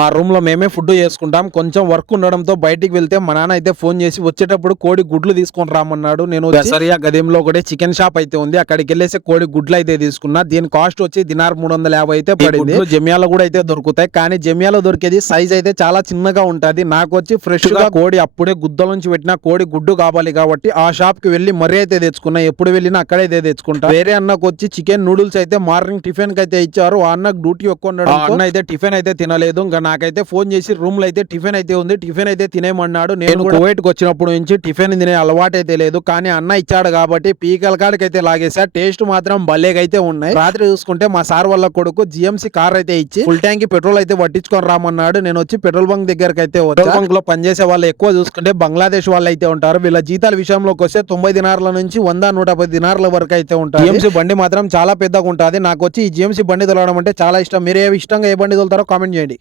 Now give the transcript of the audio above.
ఆ రూమ్ లో మేమే ఫుడ్ చేసుకుంటాం. కొంచెం వర్క్ ఉండడంతో బయటికి వెళ్తే మా నాన్న అయితే ఫోన్ చేసి వచ్చేటప్పుడు కోడి గుడ్లు తీసుకొని రామన్నాడు. నేను సరియా గదేంలో ఒకటి చికెన్ షాప్ అయితే ఉంది, అక్కడికి వెళ్ళేసి కోడి గుడ్లు అయితే తీసుకున్నా. దీని కాస్ట్ వచ్చి దినార్ 350 అయితే పడింది. జమియాలో కూడా అయితే దొరుకుతాయి, కానీ జమియాలో దొరికేది సైజ్ అయితే చాలా చిన్నగా ఉంటది. నాకు వచ్చి ఫ్రెష్ గా కోడి అప్పుడే గుద్దల నుంచి పెట్టిన కోడి గుడ్డు కావాలి కాబట్టి ఆ షాప్ కి వెళ్లి మరీ అయితే తెచ్చుకున్నా. ఎప్పుడు వెళ్ళినా అక్కడైతే తెచ్చుకుంటా. వేరే అన్నకు వచ్చి చికెన్ నూడిల్స్ అయితే మార్నింగ్ టిఫిన్ కి అయితే ఇచ్చారు. ఆ అన్నకు డ్యూటీ ఎక్కువ ఉండడం అన్న అయితే టిఫిన్ అయితే తినలేదు. ఇంకా నాకైతే ఫోన్ చేసి రూమ్ లో అయితే టిఫిన్ అయితే ఉంది, టిఫిన్ అయితే తినేమన్నాడు. నేను కువైట్ కి వచ్చినప్పుడు నుంచి టిఫిన్ తినే అలవాటు అయితే లేదు, కానీ అన్న ఇచ్చాడు కాబట్టి పీకల కాడికి అయితే లాగేసా. టేస్ట్ మాత్రం భలేగైతే ఉన్నాయి. రాత్రి చూసుకుంటే మా సార్ వాళ్ళ కొడుకు జిఎంసీ కార్ అయితే ఇచ్చి ఫుల్ ట్యాంక్ పెట్రోల్ అయితే పట్టించుకొని రామన్నాడు. నేను వచ్చి పెట్రోల్ బంక్ దగ్గరికి అయితే వచ్చా. బంక్ లో పనిచేసే వాళ్ళు ఎక్కువ చూసుకుంటే బంగ్లాదేశ్ వాళ్ళు అయితే ఉంటారు. వీళ్ళ జీతాల విషయంలోకి వస్తే 90 దినార్ల నుంచి 100-110 దినార్ల వరకు అయితే ఉంటారు. జిఎంసీ బండి మాత్రం చాలా పెద్దగా ఉంటుంది. నాకు వచ్చి ఈ జిఎంసీ బండి తొలగడం అంటే చాలా ఇష్టం. మీరు ఇష్టంగా ఏ బండి తోలుతారో కామెంట్ చేయండి.